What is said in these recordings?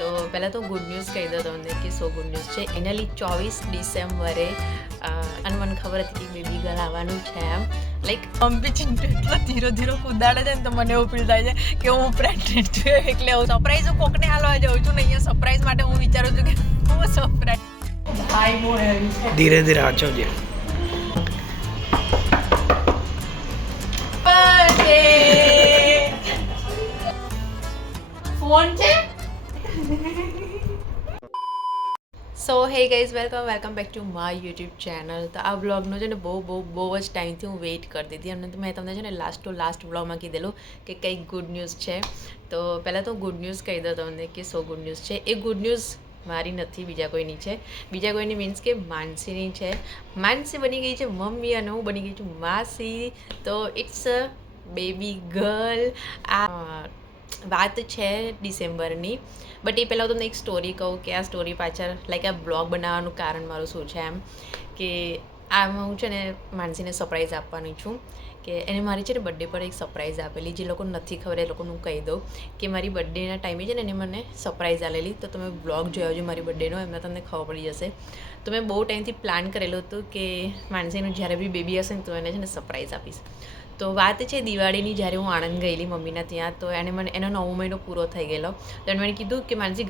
તો પહેલાં તો ગુડ ન્યૂઝ કહી દો તમને કે સો ગુડ ન્યૂઝ છે. એનાલી 24 ડિસેમ્બરે અને મને ખબર હતી કે બેબી ગર્લ આવવાનું છે એમ. લાઈક અંબી ચિંટુ એટલો ધીરો ધીરો કુદાડે છે ને તો મને એવું ફીલ થાય છે કે હું પ્રેગ્નેન્ટ છું. એટલે હું સરપ્રાઈઝ કોકને હાલવા જાઉં છું ને અહીંયા સરપ્રાઈઝ માટે હું વિચારું છું કે હું સરપ્રાઈઝ ભાઈ બહુ હેવી છે. ધીરે ધીરે આચવજે. ફોન છે. So hey guys welcome back to my YouTube channel. તો આ બ્લોગનો છે ને બહુ જ ટાઈમથી હું વેઇટ કરતી હતી અને મેં તમને છે ને લાસ્ટ બ્લોગમાં કીધેલું કે કંઈક ગુડ ન્યૂઝ છે. તો પહેલાં તો ગુડ ન્યૂઝ કહી દો તમને કે સો ગુડ ન્યૂઝ છે. એ ગુડ ન્યૂઝ મારી નથી, બીજા કોઈની છે. બીજા કોઈની મીન્સ કે માનસીની છે. માનસી બની ગઈ છે મમ્મી અને હું બની ગઈ છું માસી. તો ઇટ્સ અ બેબી ગર્લ. આ વાત છે ડિસેમ્બરની. બટ એ પહેલાં તમને એક સ્ટોરી કહું કે આ સ્ટોરી પાછળ લાઈક આ બ્લોગ બનાવવાનું કારણ મારું શું છે એમ કે આમાં હું છે ને માનસીને સરપ્રાઈઝ આપવાની છું કે એને મારી છે ને બર્થડે પર એક સરપ્રાઈઝ આપેલી. જે લોકો નથી ખબર એ લોકોને હું કહી દઉં કે મારી બર્થડેના ટાઈમે છે ને એને મને સરપ્રાઈઝ આપેલી. તો તમે બ્લોગ જોયો છો મારી બર્થડેનો, એમાં તમને ખબર પડી જશે. તો મેં બહુ ટાઈમથી પ્લાન કરેલું હતું કે માનસીનું જ્યારે બી બેબી હશે ને તો એને છે ને સરપ્રાઈઝ આપીશ. તો વાત છે દિવાળીની, જ્યારે હું આણંદ ગયેલી મમ્મીના ત્યાં, તો એને મને એનો 9મો મહિનો પૂરો થઈ ગયેલો. તો એને મને કીધું કે માનસી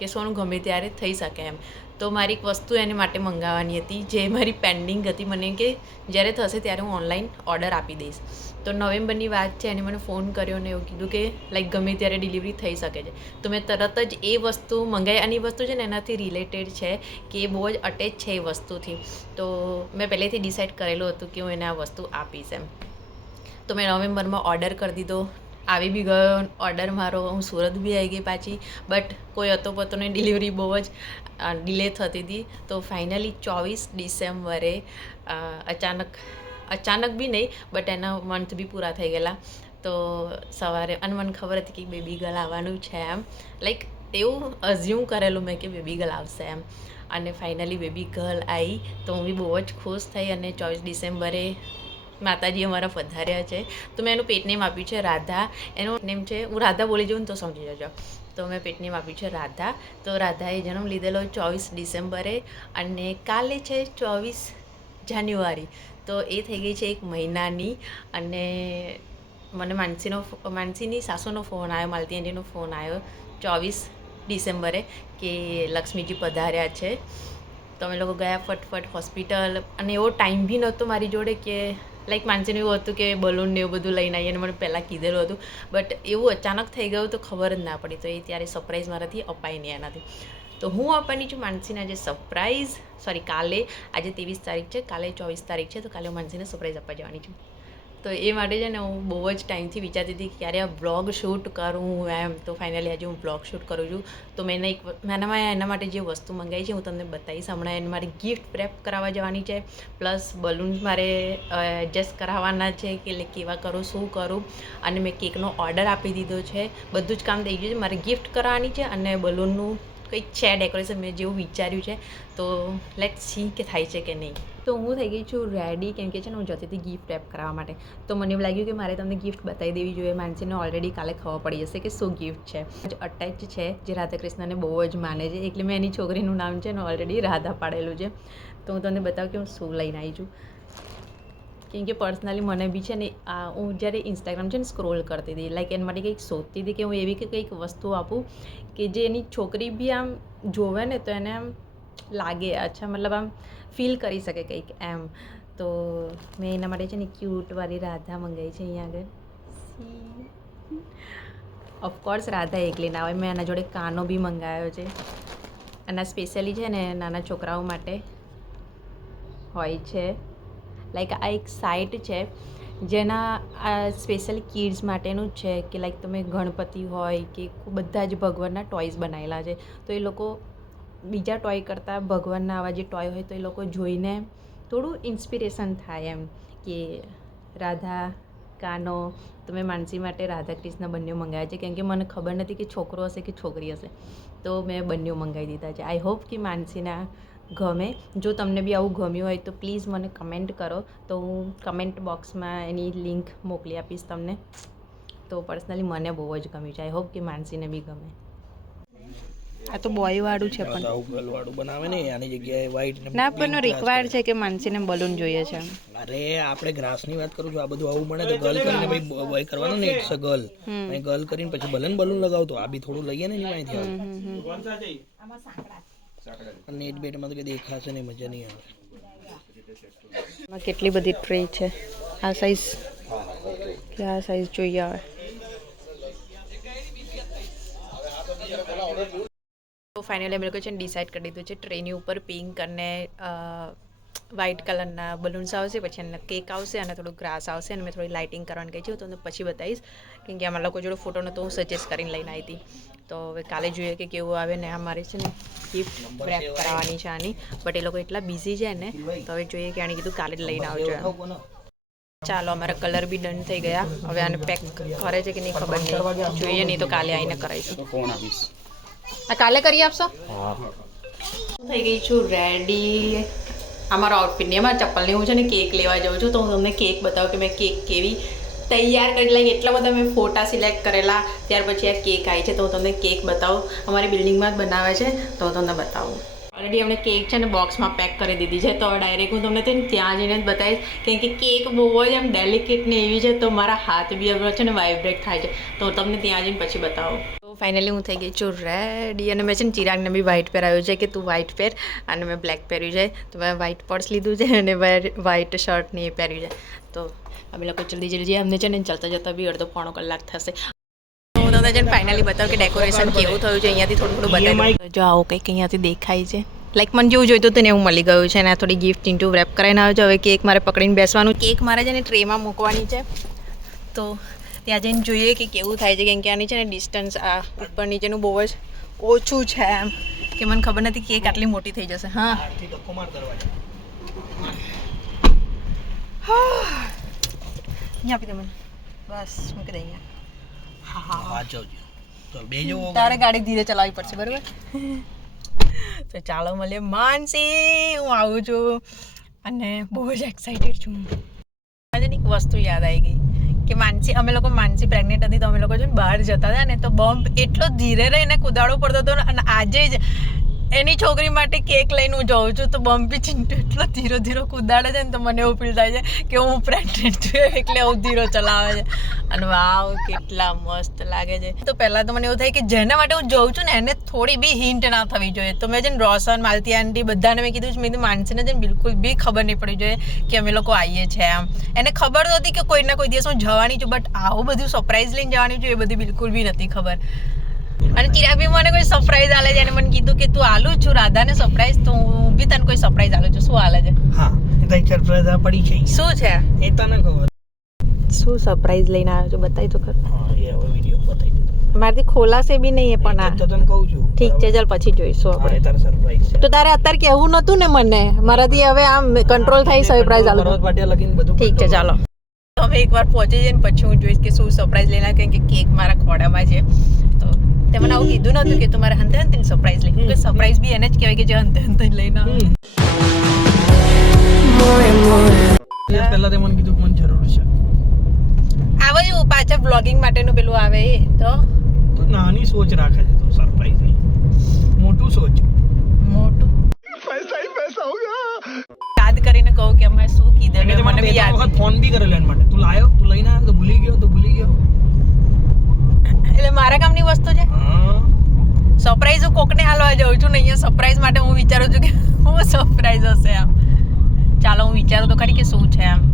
કે સોનું ગમે ત્યારે થઈ શકે એમ. તો મારી એક વસ્તુ એને માટે મંગાવવાની હતી જે મારી પેન્ડિંગ હતી. મને કે જ્યારે થશે ત્યારે હું ઓનલાઈન ઓર્ડર આપી દઈશ. તો નવેમ્બરની વાત છે. એને મને ફોન કર્યો અને એવું કીધું કે લાઈક ગમે ત્યારે ડિલિવરી થઈ શકે છે. તો મેં તરત જ એ વસ્તુ મંગાવી. અને એ વસ્તુ છે ને એનાથી રિલેટેડ છે કે એ બહુ જ અટેચ છે એ વસ્તુથી. તો મેં પહેલેથી ડિસાઈડ કરેલું હતું કે હું એને આ વસ્તુ આપીશ એમ. તો મેં નવેમ્બરમાં ઓર્ડર કરી દીધો. આવી બી ગયો ઓર્ડર મારો. હું સુરત બી આવી ગઈ પાછી. બટ કોઈ હતો પતોને ડિલિવરી બહુ જ ડિલે થતી હતી. તો ફાઇનલી 24 ડિસેમ્બરે અચાનક બી નહીં બટ એના મંથ બી પૂરા થઈ ગયેલા. તો સવારે અને મને ખબર હતી કે બેબી ગર્લ આવવાનું છે એમ. લાઈક એવું અઝ્યુમ કરેલું મેં કે બેબી ગર્લ આવશે એમ. અને ફાઇનલી બેબી ગર્લ આવી. તો હું બી બહુ જ ખુશ થઈ. અને 24 ડિસેમ્બરે માતાજી અમારા પધાર્યા છે. તો મેં એનું પેટ નેમ આપ્યું છે રાધા. એનું નેમ છે, હું રાધા બોલી જાઉં ને તો સમજી જજો. તો મેં પેટ નેમ આપ્યું છે રાધા. તો રાધાએ જન્મ લીધેલો 24 ડિસેમ્બરે અને કાલે છે 24 જાન્યુઆરી. તો એ થઈ ગઈ છે 1 મહિનાની. અને મને માનસીની સાસુનો ફોન આવ્યો, માલતી આંટીનો ફોન આવ્યો 24 ડિસેમ્બરે કે લક્ષ્મીજી પધાર્યા છે. તો અમે લોકો ગયા ફટફટ હોસ્પિટલ. અને એવો ટાઈમ બી નહોતો મારી જોડે કે લાઈક માનસીને એવું હતું કે બલૂન ને એવું બધું લઈને આવીએ અને મને પહેલાં કીધેલું હતું. બટ એવું અચાનક થઈ ગયું તો ખબર જ ના પડી. તો એ ત્યારે સરપ્રાઈઝ મારાથી અપાય નહીં એનાથી. તો હું આપવાની છું માનસીને આજે સરપ્રાઈઝ. કાલે, આજે 23 તારીખ છે, કાલે 24 તારીખ છે. તો કાલે હું માનસીને સરપ્રાઈઝ આપવા જવાની છું. તો એ માટે છે ને હું બહુ જ ટાઈમથી વિચારતી હતી કે ક્યારે આ બ્લોગ શૂટ કરું એમ. તો ફાઇનલી આજે હું બ્લોગ શૂટ કરું છું. તો મેં એના માટે જે વસ્તુ મંગાવી છે હું તમને બતાવીશ હમણાં. એને મારી ગિફ્ટ પ્રેપ કરાવવા જવાની છે. પ્લસ બલૂન્સ મારે એડજસ્ટ કરાવવાના છે કે કેવા કરું, શું કરું. અને મેં કેકનો ઓર્ડર આપી દીધો છે. બધું જ કામ થઈ ગયું છે. મારે ગિફ્ટ કરાવવાની છે અને બલૂનનું કંઈક છે ડેકોરેશન મેં જેવું વિચાર્યું છે. તો લેટ્સ સી કે થાય છે કે નહીં. તો હું થઈ ગઈ છું રેડી, કેમ કે છે ને હું જતી હતી ગિફ્ટ રેપ કરાવવા માટે. તો મને એવું લાગ્યું કે મારે તમને ગિફ્ટ બતાવી દેવી જોઈએ. માનસીને ઓલરેડી કાલે ખબર પડી જશે કે શું ગિફ્ટ છે. અટેચ છે, જે રાધાકૃષ્ણને બહુ જ માને છે. એટલે મેં એની છોકરીનું નામ છે ને ઓલરેડી રાધા પાડેલું છે. તો હું તમને બતાવું કે હું શું લઈને આવી છું. કેમ કે પર્સનલી મને બી છે ને હું જ્યારે ઇન્સ્ટાગ્રામ છે ને સ્ક્રોલ કરતી હતી, લાઈક એના માટે કંઈક શોધતી હતી કે હું એવી કંઈક વસ્તુ આપું કે જે એની છોકરી બી આમ જોવે ને તો એને આમ લાગે અચ્છા, મતલબ આમ ફીલ કરી શકે કંઈક એમ. તો મેં એના માટે છે ને ક્યુટવાળી રાધા મંગાવી છે અહીંયા આગળ. ઓફકોર્સ રાધા એકલી ના હોય, મેં એના જોડે કાનો બી મંગાવ્યો છે. અને સ્પેશિયલી છે ને નાના છોકરાઓ માટે હોય છે. લાઈક આ એક સાઇટ છે જેના સ્પેશિયલી કિડ્સ માટેનું જ છે કે લાઈક તમે ગણપતિ હોય કે બધા જ ભગવાનના ટોયઝ બનાવેલા છે. તો એ લોકો બીજા ટોય કરતાં ભગવાનના આવા જે ટોય હોય તો એ લોકો જોઈને થોડું ઇન્સ્પિરેશન થાય એમ કે રાધા કાનો. તો મેં માનસી માટે રાધા કૃષ્ણ બંને મંગાવ્યા છે કેમ કે મને ખબર નથી કે છોકરો હશે કે છોકરી હશે. તો મેં બંને મંગાવી દીધા છે. આઈ હોપ કે માનસીના ગમે. જો તમને બી આવું ગમ્યું હોય તો પ્લીઝ મને કમેન્ટ કરો. તો હું કમેન્ટ બોક્સમાં એની લિંક મોકલી આપીશ તમને. તો પર્સનલી મને બહુ જ ગમ્યું છે. આઈ હોપ કે માનસીને બી ગમે. આ તો બોય વાળું છે પણ આવું ગર્લ વાળું બનાવે ને આની જગ્યાએ વ્હાઈટ ને ના પણ રિક્વાયર્ડ છે કે માનસીને બલૂન જોઈએ છે અરે આપણે ગ્રાસ ની વાત કરું છું આ બધું આવું બને તો ગર્લ કરીને ભાઈ બોય કરવાનું ને ઇટ્સ અ ગર્લ અને ગર્લ કરીને પછી બલૂન લગાવતો આ બી થોડું લઈએ ને એની માહિતી આવે નેટ બેટમાં તો કે દેખાશે નહીં મજા નહીં આવે એમાં કેટલી બધી ટ્રે છે આ સાઈઝ કે આ સાઈઝ જોઈએ આવે તો ફાઇનલી અમે લોકો છે ને ડિસાઇડ કરી દીધું છે ટ્રેની ઉપર પિંક અને વ્હાઇટ કલરના બલૂન્સ આવશે પછી એના કેક આવશે અને થોડું ગ્રાસ આવશે અને મેં થોડી લાઇટિંગ કરવાની કહી છે તો તમને પછી બતાવીશ કેમ કે અમારા લોકો જોડે ફોટો નહોતો હું સજેસ્ટ કરીને લઈને આવી હતી તો હવે કાલે જોઈએ કે કેવું આવે ને અમારે છે ને ગિફ્ટ રેપ કરાવવાની છે આની બટ એ લોકો એટલા બિઝી છે ને તો હવે જોઈએ કે આણે કીધું કાલે જ લઈને આવજો એમ ચાલો અમારા કલર બી ડન થઈ ગયા હવે આને પેક કરે છે કે નહીં ખબર નહીં જોઈએ નહીં તો કાલે આવીને કરાવીશું આ કાલે કરી આપશો હું થઈ ગઈ છું રેડી અમારો આઉટફિટની અમારા ચપ્પલની હું છે ને કેક લેવા જાઉં છું તો હું તમને કેક બતાવું કે મેં કેક કેવી તૈયાર કરી લાગી એટલા બધા મેં ફોટા સિલેક્ટ કરેલા ત્યાર પછી આ કેક આવી છે તો હું તમને કેક બતાવું અમારી બિલ્ડિંગમાં જ બનાવે છે તો હું તમને બતાવું ઓલરેડી અમને કેક છે ને બોક્સમાં પેક કરી દીધી છે તો ડાયરેક્ટ હું તમને ત્યાં જઈને જ બતાવીશ કેમ કે કેક બહુ જ એમ ડેલિકેટ ને એવી છે તો મારા હાથ બી હવે છે ને વાઇબ્રેટ થાય છે તો હું તમને ત્યાં જઈને પછી બતાવું તો ફાઇનલી હું થઈ ગઈ છું રેડી અને મેં છે ને ચિરાગને બી વ્હાઇટ પહેરાવ્યું છે કે તું વ્હાઇટ પહેર અને મેં બ્લેક પહેર્યું છે તો મેં વ્હાઇટ પર્સ લીધું છે અને વ્હાઇટ શર્ટ ને એ પહેર્યું છે તો અમે લોકો જલ્દી અમને છે ને ચાલતા જતાં બી અડધો પોણો કલાક થશે તમને છે ને ફાઇનલી બતાવું કે ડેકોરેશન કેવું થયું છે અહીંયાથી થોડું બતાવ્યું જો આવું કંઈક અહીંયાથી દેખાય છે લાઈક મને જેવું જોઈતું હતું ને એવું મળી ગયું છે અને થોડી ગિફ્ટ ઇન્ટુ રેપ કરાવીને આવે છે હવે કેક મારે પકડીને બેસવાનું કેક મારે છે ને ટ્રેમાં મૂકવાની છે તો ત્યાં જઈને જોઈએ કે કેવું થાય છે કેમ કે આની છે ને ડિસ્ટન્સ આ ઉપર નીચેનું બહુ જ ઓછું છે એમ કે મને ખબર નથી કેક આટલી મોટી થઈ જશે હા અહીંયા આપી દે મને બસ મૂકી દે અહીંયા તારે ગાડી ધીરે ચલાવવી પડશે બરાબર તો ચાલો મળીએ માનસી હું આવું છું અને બહુ જ એક્સાઇટેડ છું આજે એક વસ્તુ યાદ આવી ગઈ કે માનસી અમે લોકો માનસી પ્રેગ્નેન્ટ હતી તો અમે લોકો છે ને બહાર જતા હતા ને તો બમ્પ એટલો ધીરે રહીને કુદાડવો પડતો હતો ને અને આજે જ એની છોકરી માટે કેક લઈને હું જાઉં છું તો બમ્પી ચિંટુ એટલો ધીરો કુદાડે છે ને તો મને એવું ફીલ થાય છે કે હું પ્રેગ્નેન્ટ છું એટલે હું ધીરો ચલાવે છે અને વાવ કેટલા મસ્ત લાગે છે તો પહેલાં તો મને એવું થાય કે જેના માટે હું જાઉં છું ને એને થોડી બી હિન્ટ ના થવી જોઈએ તો મેં છે ને રોશન માલતી આંટી બધાને મેં કીધું મેં માનસીને છે ને બિલકુલ બી ખબર નહીં પડી જોઈએ કે અમે લોકો આવીએ છીએ આમ એને ખબર તો હતી કે કોઈને કોઈ દિવસ હું જવાની છું બટ આવું બધું સરપ્રાઈઝ લઈને જવાની છું એ બધી બિલકુલ બી નથી ખબર અને ચિરાગ બી મને કોઈ સરપ્રાઈઝ આલે છે અને મને કીધું કે તું આલું છું રાધાને સરપ્રાઈઝ તો હું બી તને કોઈ સરપ્રાઈઝ આલું છું શું આલે છે હા એ તો સરપ્રાઈઝ પડી છે શું છે એ તને ખબર શું સરપ્રાઈઝ લઈને આવ્યો છો બતાવી તો ખર હા એ હવે વિડિયો બતાવી દે મારાથી ખોલાશે બી નહીં એ પણ આ તો તને કહું છું ઠીક છે ચાલ પછી જોઈશું આપણે તારે સરપ્રાઈઝ છે તો તારે અત્યારે કહેવું નતું ને મને મારાથી હવે આમ કંટ્રોલ થઈ સરપ્રાઈઝ આલું પર્વત પાટિયા લગીને બધું ઠીક છે ચાલો હવે એકવાર પહોંચી જઈને પછી હું જોઈશ કે શું સરપ્રાઈઝ લઈને કેમ કે કેક મારા ખોડામાં છે તો તે મને આવું કીધું નતું કે તું મારે હંતે હંતે સરપ્રાઈઝ લઈ કે સરપ્રાઈઝ બી એને જ કહેવાય કે જે હંતે લઈને પહેલા તે મને કીધું મને જરૂર છે આવે જ પાછા બ્લોગિંગ માટેનું પેલું આવે એ તો નાની સોચ રાખે છે તો સરપ્રાઈઝ નહીં મોટું સોચ મોટું પૈસા હો ગયા યાદ કરીને કહું કે અમે શું કીધું ને મને બી યાદ ફોન બી કરેલો એના માટે તું લાયો તું લઈને આવ્યો તો ભૂલી ગયો એટલે મારા કામની વસ્તુ છે સરપ્રાઈઝ હું કોકને હાલવા જાઉં છું ને અહીંયા સરપ્રાઈઝ માટે હું વિચારું છું કે હું સરપ્રાઈઝ હશે એમ ચાલો હું વિચારું તો ખરી કે શું છે એમ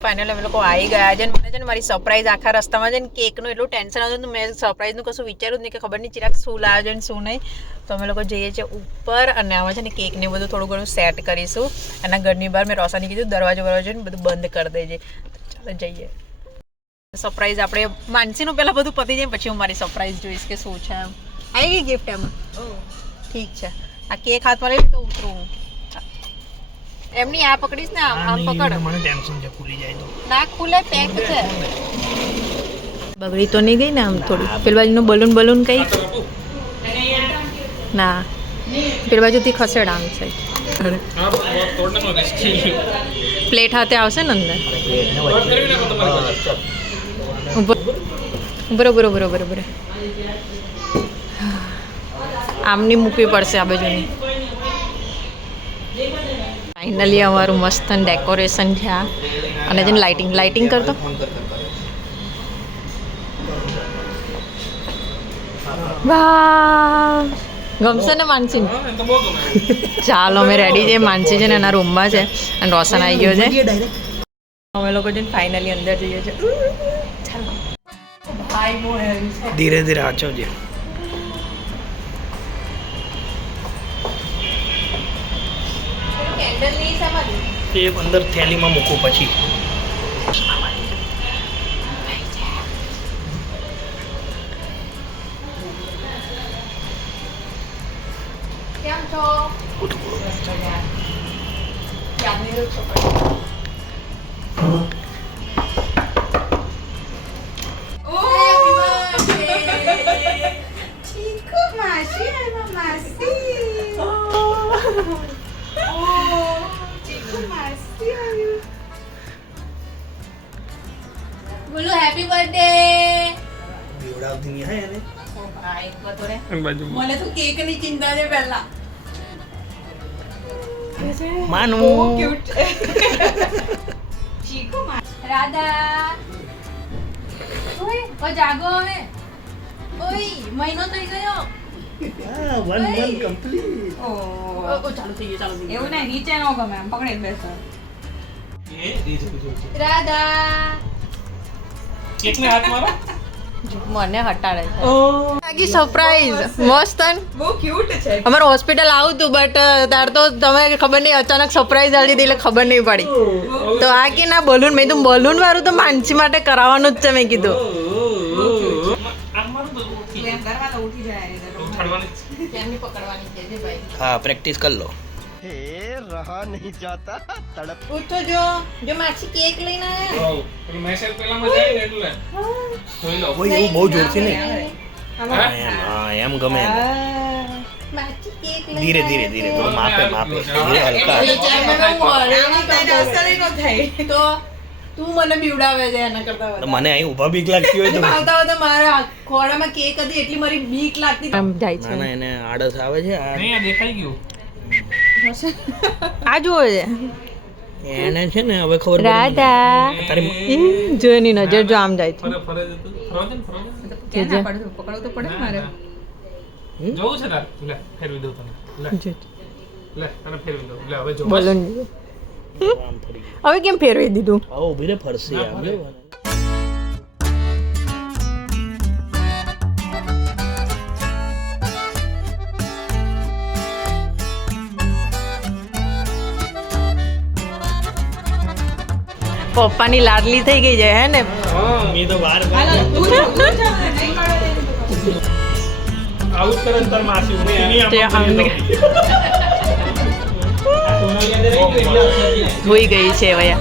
ફાઇનલ અમે લોકો આવી ગયા છે મને છે ને મારી સરપ્રાઈઝ આખા રસ્તામાં છે ને કેકનું એટલું ટેન્શન આવતું હતું મેં સરપ્રાઈઝનું કશું વિચાર્યું જ નહીં કે ખબર નહીં ચિરાગ શું લાવ્યો છે ને શું નહીં તો અમે લોકો જઈએ છીએ ઉપર અને આમાં છે ને કેકને બધું થોડું ઘણું સેટ કરીશું અને ઘરની બહાર મેં રોશનને કીધું દરવાજો ને બધું બંધ કરી દેજે ચાલો જઈએ સરપ્રાઈઝ આપણે માનસીનું પહેલાં બધું પતી જાય પછી હું મારી સરપ્રાઈઝ જોઈશ કે શું છે એમ આવી ગઈ ગિફ્ટ એમાં ઠીક છે આ કેક હાથમાં લઈ તો ઉતરું એમની આ પકડીશ ને આમ પકડ મને ટેન્શન છે ખુલી જાય તો ના ખુલે પેક છે બગડી તો નહીં ગઈ ને આમ થોડી પેલી બાજુનું બલૂન કઈ ના પેલી બાજુથી ખસેડાનું છે પ્લેટ હાથે આવશે ને અંદર બરોબર આમની મૂકવી પડશે આ બાજુની ફાઇનલી અમારું મસ્ત ડેકોરેશન છે આ અને જેને લાઇટિંગ કરતો વાહ ગમશે ને માનસી ચાલો અમે રેડી છે માનસી છે ને એના રૂમમાં છે અને રોશન આવી ગયો છે અમે લોકો જઈને ફાઇનલી અંદર જઈએ છીએ ચાલો ભાઈ મોહન ધીરે ધીરે આચવજે કેન્ડલ નહીં સમજ એ અંદર થેલીમાં મૂકું પછી કેમ છો બોલો હેપી બર્થડે બીવડાવતી નહીં હે એને મને તો કેક ની ચિંતા છે પહેલા માનું ક્યુટ ચીકુ રાધા ઓય જાગો હવે ઓય મહિનો થઈ ગયો વન કમ્પ્લીટ ચાલુ થઈ ગયું એવું નહીં નીચે ન ગમે આમ પકડી બેસો રાધા કેકને હાથ મારો મને હટાડે છે સરપ્રાઈઝ મસ્ત બહુ ક્યુટ છે અમારે હોસ્પિટલ આવું હતું બટ તાર તો તમે ખબર નહીં અચાનક સરપ્રાઈઝ આવી દીધી એટલે ખબર નહીં પડી તો આ કે ના બલૂન મેં તો બલૂન વાળું તો માનસી માટે કરાવવાનું જ છે મેં કીધું એમ કરવા તો ઉઠી જાય કેમની પકડવાની છે જે ભાઈ હા પ્રેક્ટિસ કર લો ઉઠો જો માછી કેક લઈને આયા ઓય એવું બહુ જોરથી નહીં હા એમ ગમે એને. માછી કેક ધીરે ધીરે ધીરે થોડું માપે ધીરે હલકા તો તું મને બીવડાવે છે એના કરતા તો મને અહીં ઊભા બીક લાગતી હોય તો આવતા આવતા મારા ખોડામાં કેક હતી એટલી મારી બીક લાગતી જાય ના ના એને આળસ આવે છે આ આ જોવે છે એને છે ને હવે ખબર પડી રાધા તારી જોની નજર જો આમ જાય છે પકડવું તો પડે ને મારે જોવું છે તાર લે ફેરવી દઉં તને લે તને ફેરવી દઉં લે હવે જો બોલો આમ ફરી ગયું. હવે કેમ ફેરવી દીધું આવો ઊભી રે ફરશે આમ જો પપ્પાની લાડલી થઈ ગઈ છે હે ને એ તો વાર આવું કરે તાર માસી નહીં તે અમને હોઈ ગઈ છે વયા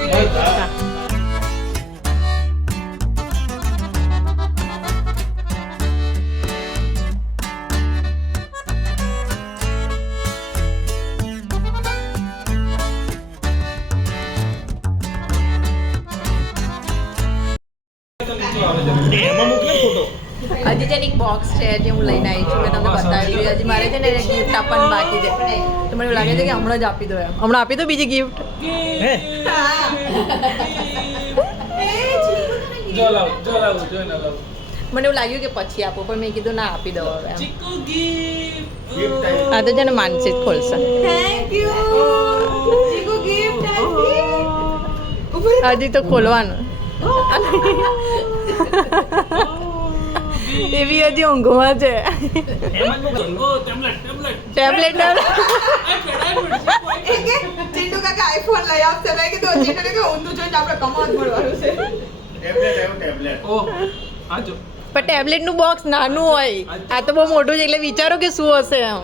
એમાં મૂક ને ફોટો હજી છે ને એક બોક્સ છે જે હું લઈને આવી છું મેં તમને બતાવી હજી મારે છે ને ગિફ્ટ આપવાનું બાકી છે તો મને એવું લાગે છે કે હમણાં જ આપી દો એમ હમણાં આપી દો બીજી ગિફ્ટ હે જો લાવ જો લાવ મને એવું લાગ્યું કે પછી આપો પણ મેં કીધું ના આપી દો હવે એમ. ચીકુ ગિફ્ટ આ તો છે ને માનસી જ ખોલશે થેન્ક યુ ચીકુ ગિફ્ટ હજી તો ખોલવાનું એવી હજી ઊંઘમાં છે એમાં જો ઓ ટેબ્લેટ ટેબ્લેટ ચિંટુ કાકા આઈફોન લઈ આપશે મેં કીધું ચિંટુ કે ઊંધું જોઈને આપણે કમાવા જ મળવાનું છે ઓ આ જો પણ ટેબ્લેટનું બોક્સ નાનું હોય આ તો બહુ મોટું છે એટલે વિચારો કે શું હશે એમ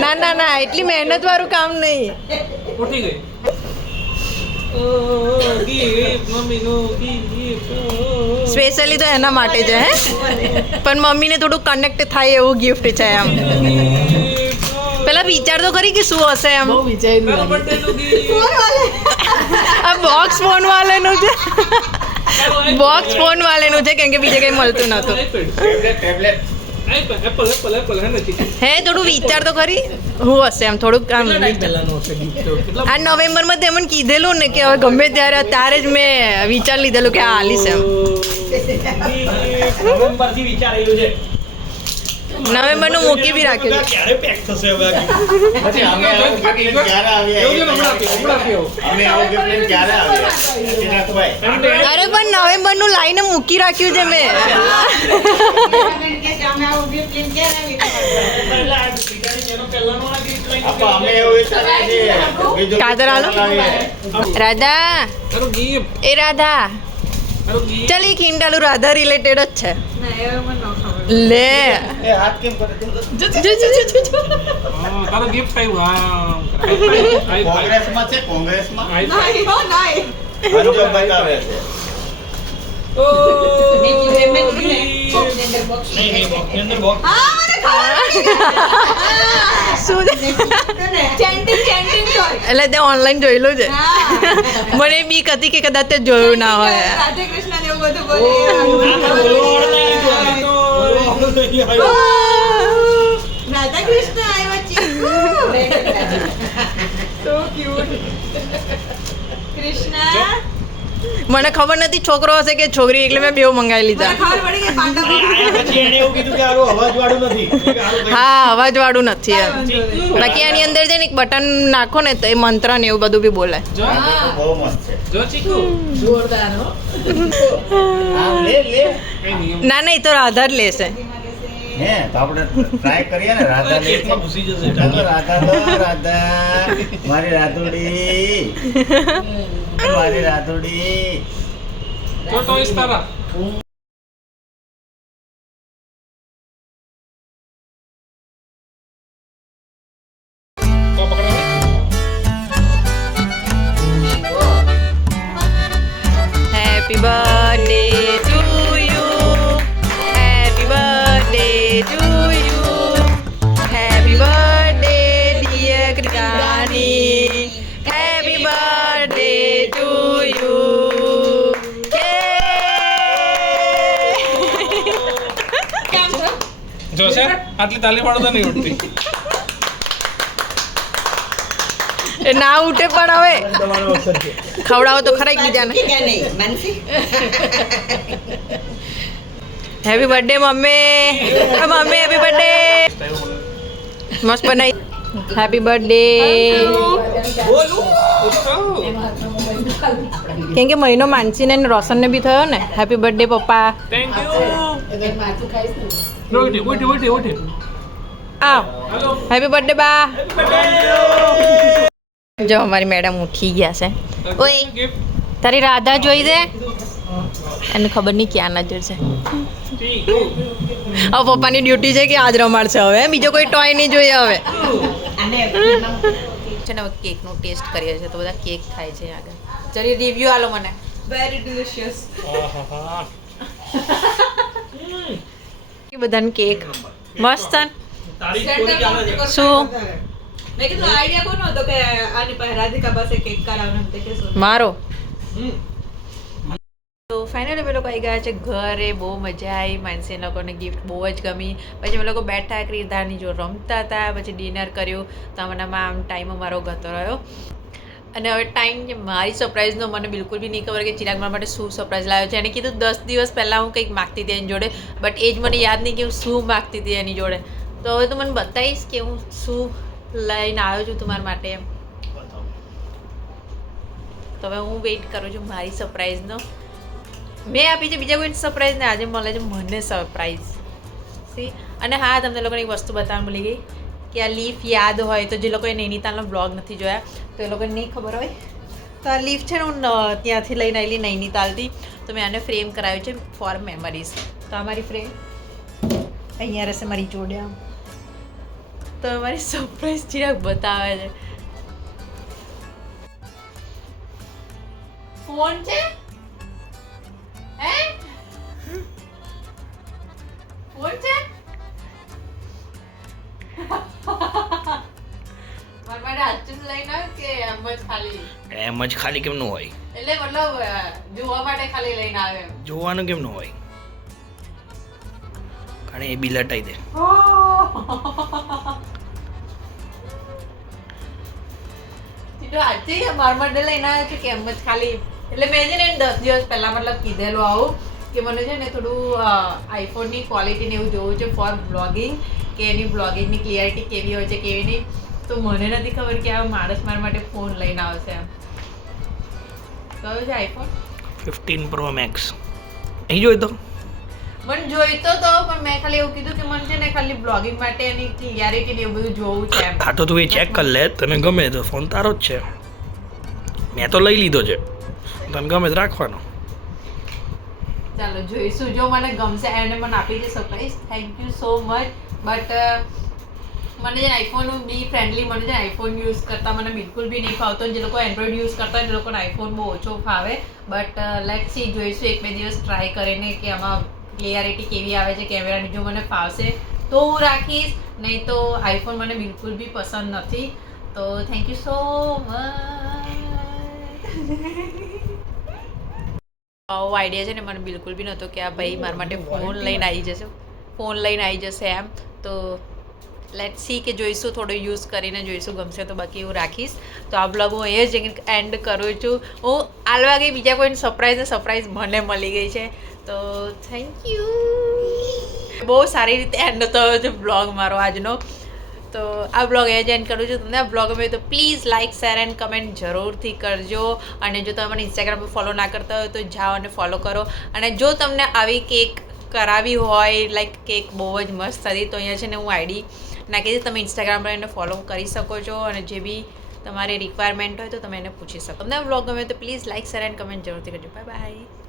ના ના ના એટલી મહેનત વાળું કામ નહીં ઉઠી ગઈ ગિફ્ટ મમ્મીનું ગિફ્ટ સ્પેશિયલી તો એના માટે છે હે પણ મમ્મીને થોડું કનેક્ટ થાય એવું ગિફ્ટ છે એમ પેલા વિચાર તો ખરી કે શું હશે એમ આ બોક્સ ફોન વાળાનું છે બોક્સ ફોન વાળાનું છે કેમ કે બીજે કંઈ મળતું નહોતું હે થોડું વિચાર તો ખરી હું હશે એમ થોડુંક આમ પહેલાનો હશે gift. આ નવેમ્બરમાં તે મને કીધેલું ને કે હવે ગમે ત્યારે જ મેં વિચાર લીધેલું કે આ હાલીશ એમ નવેમ્બરથી વિચારેલું છે નવેમ્બરનું મૂકી બી રાખ્યું છે ક્યારે પેક થશે હવે આ gift? પછી અમે આવું gift લઈને ક્યારે આવ્યા? અમે આવું gift લઈને ક્યારે આવ્યા? ચિરાગભાઈ. અરે પણ નવેમ્બરનું લાઈને મૂકી રાખ્યું છે મેં આપો, અમે એવું વિચારીએ છીએ. બીજું કાદર આલો. લાવીએ. રાધા તારું ગિફ્ટ એ રાધા તારું ગિફ્ટ ચાલ એ કિંડાલું રાધા રિલેટેડ જ છે લે એ હાથ કેમ કરે તું? તારું ગિફ્ટ આવ્યું હા કોંગ્રેસમાં છે, કોંગ્રેસમાં નહીં હો નહીં અંજો બતાવે છે. નહીં box ની અંદર box. હા મને ખબર શું છે? Chanting toy. એટલે તે ઓનલાઈન જોયેલું છે હા મને બીક હતી કે કદાચ તે જોયું ના હોય રાધે કૃષ્ણ ને એવું બધું બોલે રાધા કૃષ્ણ આવ્યા ચીકુ so cute કૃષ્ણ મને ખબર નથી છોકરો હશે કે છોકરી એટલે મેં બેવ મંગાવી લીધા મને ખબર પડી કે પાંડા પછી એણે એવું કીધું કે આરું અવાજવાળું નથી. મેં કીધું આરું કંઈ હા અવાજ વાળું નથી એમ બાકી આની અંદર છે ને એક બટન નાખો ને તો એ મંત્ર ને એવું બધું બી બોલે જો બહુ મસ્ત છે. જો ચીકુ આ લે લે. કઈ નહીં ના ના એ તો રાધા જ લેશે હે તો આપણે ટ્રાય કરીએ ને રાધા લે. પેટમાં ઘૂસી જશે. ચાલો રાધા લો, રાધા મારી રાધુડી મારી રાધુડી. જો ટોયસ તારા તો પકડો happy birthday to you happy birthday to you happy birthday dear ક્રિકાની હેપી બર્થડે ટુ યુ જો સર આટલી તાલી પાડો તો નહીં ઉઠતી એ ના ઉઠે પણ હવે તમારો અવસર છે. ખવડાવો તો ખરા એકબીજાને happy birthday mummy mummy happy birthday મસ્ત બનાવી હેપી બર્થડે કેમ કે મહિનો માનસીને ને રોશનને બી થયો ને હેપી બર્થડે પપ્પા થેન્ક યુ ઉઠી આવ હેપી બર્થડે બા જો અમારી મેડમ ઉઠી ગયા છે ઓય ગિફ્ટ તારી રાધા જોઈ દે એને ખબર નહીં ક્યાં નજર છે ચીકુ હવે પપ્પાની ડ્યુટી છે કે આજ રમાડશે હવે બીજો કોઈ ટોય નહીં જોઈએ હવે છે ને કેકનો ટેસ્ટ કરીએ છીએ તો બધા કેક ખાય છે આગળ જરી રિવ્યુ આલો મને very delicious આહાહા કે બધાને કેક મસ્ત છે ને? તારી સ્ટોરી ચાલે છે. શું મેં કીધું આઈડિયા કોનો હતો કે આની પાસે રાધિકા પાસે કેક કરાવવાનું તે કે શું મારો તો ફાઇનલી અમે લોકો આવી ગયા છે ઘરે બહુ મજા આવી માનસી લોકોને ગિફ્ટ બહુ જ ગમી પછી અમે લોકો બેઠા ક્રીધાની જો રમતા હતા પછી ડિનર કર્યું તો આમનામાં આમ ટાઈમ અમારો ગતો રહ્યો અને હવે ટાઈમ જે મારી સરપ્રાઈઝનો મને બિલકુલ બી નહીં ખબર કે ચિરાગ મારા માટે શું સરપ્રાઈઝ લાવ્યો છે એને કીધું 10 દિવસ પહેલાં હું કંઈક માગતી હતી એની જોડે બટ એ જ મને યાદ નહીં કે હું શું માગતી હતી એની જોડે તો હવે તું મને બતાવીશ કે હું શું લઈને આવ્યો છું તમારા માટે એમ તો હવે હું વેઇટ કરું છું મારી સરપ્રાઈઝનો મેં આપી છે બીજા કોઈ સરપ્રાઈઝ ને આજે મળે છે મને સરપ્રાઈઝ સી અને હા તમને લોકોને એક વસ્તુ બતાવવાનું ભૂલી ગઈ કે આ લીફ યાદ હોય તો જે લોકોએ નૈનીતાલનો બ્લોગ નથી જોયા તો એ લોકોને નહીં ખબર હોય તો આ લીફ છે ને હું ત્યાંથી લઈને આવેલી નૈનીતાલથી તો મેં આને ફ્રેમ કરાવ્યું છે ફોર મેમરીઝ તો આ મારી ફ્રેમ અહીંયા રહેશે મારી જોડે આમ તો મારી સરપ્રાઈઝ ચિરાગ બતાવે છે ફોન છે હે ફોન છે મારા માટે હાચું લઈને આવ્યો કે એમ જ ખાલી એમ જ ખાલી કેમનું હોય? એટલે મતલબ જોવા માટે ખાલી લઈને આવે એમ જોવાનું કેમનું હોય? કારણ એ બી લટાઈ દે. તો આજે મારા માટે લઈને આવ્યો છે કે એમ જ ખાલી એટલે મેં છે ને 10 દિવસ પહેલા મતલબ કીધેલું આવું કે મને છે ને થોડું આઈફોનની ક્વોલિટી ને એવું જોવું છે ફોર બ્લોગિંગ કે એની બ્લોગિંગની ક્લિયરિટી કેવી હોય છે કેવી નહીં તો મને નથી ખબર કે આ માણસ મારા માટે ફોન લઈને આવશે એમ કયો છે આઈફોન 15 Pro Max અહીં જોઈ તો મને જોઈતો તો પણ મેં ખાલી એવું કીધું કે મને છે ને ખાલી બ્લોગિંગ માટે એની ક્લિયરિટી ને એવું બધું જોવું છે એમ હા તો તું એ ચેક કરી લે તને ગમે તો ફોન તારો જ છે મેં તો લઈ લીધો છે તને ગમે તો રાખવાનો ચાલો જોઈશું જો મને ગમશે એને મને આપી દે surprise thank you so much but મને જે આઈફોન બી ફ્રેન્ડલી મને જે આઈફોન યુઝ કરતા મને બિલકુલ બી નહીં ફાવતો જે લોકો એન્ડ્રોઈડ યુઝ કરતા હોય એ લોકોને આઈફોન બહુ ઓછો ફાવે બટ લેટ્સ સી જોઈશું 1-2 દિવસ ટ્રાય કરીને કે આમાં ક્લિયરિટી કેવી આવે છે કેમેરાની જો મને ફાવશે તો હું રાખીશ નહીં તો આઈફોન મને બિલકુલ બી પસંદ નથી તો થેન્ક યુ સો મચ આવો આઈડિયા છે ને મને બિલકુલ બી નહોતો કે આ ભાઈ મારા માટે ફોન લઈને આવી જશે એમ તો લેટ સી કે જોઈશું થોડું યુઝ કરીને જોઈશું ગમશે તો બાકી હું રાખીશ તો આ બ્લોગ હું એ જ એન્ડ કરું છું હું આલવાગે બીજા કોઈને સરપ્રાઈઝ મને મળી ગઈ છે તો થેન્ક યુ બહુ સારી રીતે એન્ડ થયો છે બ્લોગ મારો આજનો તો આ બ્લોગ એ જ એન્ડ કરું છું તમને આ બ્લોગ ગમે તો please like share and comment જરૂરથી કરજો અને જો તમે મને ઇન્સ્ટાગ્રામ પર ફોલો ના કરતા હોય તો જાઓ અને ફોલો કરો અને જો તમને આવી કેક કરાવી હોય લાઈક કેક બહુ જ મસ્ત હતી તો અહીંયા છે ને હું આઈડી નાખી દઈશ તમે ઇન્સ્ટાગ્રામ પર એને ફોલો કરી શકો છો અને જે બી તમારી રિક્વાયરમેન્ટ હોય તો તમે એને પૂછી શકો તમને આ બ્લોગ ગમે તો please like share and comment જરૂરથી કરજો બાય બાય